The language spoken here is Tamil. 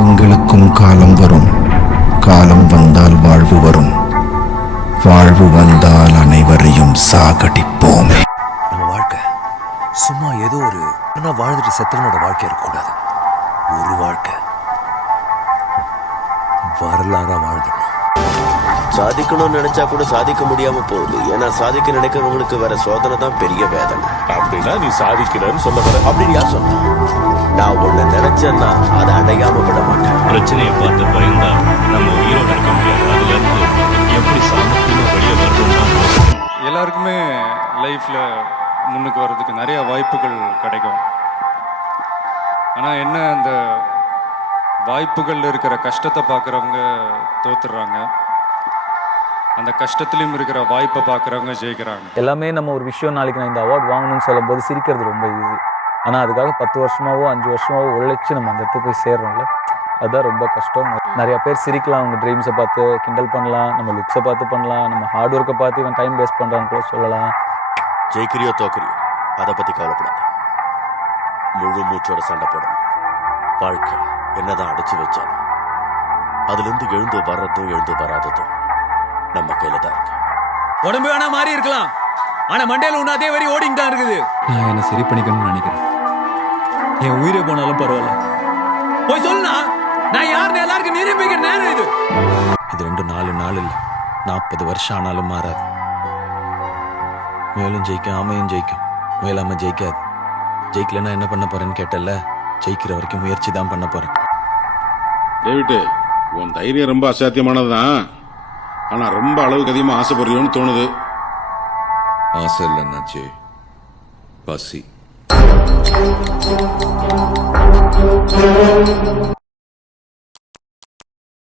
எங்களுக்கும் காலம் வரும், காலம் வந்தால் வாழ்வு வரும், வாழ்வு வந்தால் அனைவரையும் சாகடிப்போம். நம்ம வாழ்க்கை சும்மா ஏதோ ஒரு வாழ்ந்துட்டு செத்தவனோட வாழ்க்கை இருக்கக்கூடாது. ஒரு வாழ்க்கை வரலாறா வாழ்ந்துடணும். சாதிக்கணும்னு நினைச்சா கூட சாதிக்க முடியாம போகுது. ஏன்னா சாதிக்க நினைக்கிறவங்களுக்கு வேற சோதனை தான் பெரிய வேதனை. அப்படின்னா நீ சாதிக்கிறன்னு சொல்ல வர? அப்படின்னு யார் சொன்ன? நான் ஒண்ணு நினைச்சேன்னா அதை அடையாம விட மாட்டேன். பிரச்சனையை பார்த்து பயந்தா நம்ம உயிரோட இருக்க முடியாது. அதுல இருந்து எப்படி சாமர்த்தியமா வெளியே வரணும்னா எல்லாருக்குமே லைஃப்ல முன்னுக்கு வர்றதுக்கு நிறைய வாய்ப்புகள் கிடைக்கும். ஆனால் என்ன, அந்த வாய்ப்புகள் இருக்கிற கஷ்டத்தை பார்க்குறவங்க தோத்துடுறாங்க, அந்த கஷ்டத்துலேயும் இருக்கிற வாய்ப்பை பார்க்குறவங்க ஜெயிக்கிறாங்க. எல்லாமே நம்ம ஒரு விஷயம் நாளைக்கு நான் இந்த அவார்ட் வாங்கணும்னு சொல்லும்போது சிரிக்கிறது ரொம்ப ஈஸி. ஆனால் அதுக்காக 10 வருஷமாவோ 5 வருஷமாவோ உழைச்சி நம்ம அந்த இடத்துக்கு போய் சேர்றோம்ல, அதுதான் ரொம்ப கஷ்டம். நிறையா பேர் சிரிக்கலாம், அவங்க ட்ரீம்ஸை பார்த்து கிண்டல் பண்ணலாம், நம்ம லுக்ஸை பார்த்து பண்ணலாம், நம்ம ஹார்ட் ஒர்க்கை பார்த்து இவன் டைம் வேஸ்ட் பண்ணுறான்னு கூட சொல்லலாம். ஜெயிக்கிறியோ தோக்குறியோ அதை பத்தி கவலைப்படாத. முழு மூச்சோட சண்டை போடணும். வாழ்க்கை என்னதான் அடைச்சு வச்சாலும் அதுல இருந்து எழுந்து வர்றதும் எழுந்து வராததும் நம்ம கையில தான் இருக்கு. உடம்பு வேணா மாறி இருக்கலாம், ஆனா மண்டையில ஒண்ணு அதே வரி ஓடிங் தான் இருக்குது. நான் என்ன சரி பண்ணிக்கணும்னு நினைக்கிறேன். என் உயிரே போனாலும் பரவாயில்ல. போய் சொல்லுனா நான் யாருன்னு எல்லாருக்கும் நிரூபிக்கிற நேரம் இது. இது 2-4 நாள் இல்லை, 40 வருஷம் ஆனாலும் மாறாது. மேலும் ஜெயிக்கும், ஆமையும் ஜெயிக்கும், முயலாம ஜெயிக்காது. ஜெயிக்கலன்னா என்ன பண்ண போறேன்னு கேட்டல, ஜெயிக்கிற வரைக்கும் முயற்சி தான் பண்ண போறேன். டேவிட், உன் தைரியம் ரொம்ப அசாத்தியமானதுதான். ஆனா ரொம்ப அளவுக்கு அதிகமா ஆசைப்படுறியோன்னு தோணுது. ஆசை இல்லைன்னாச்சு பசி.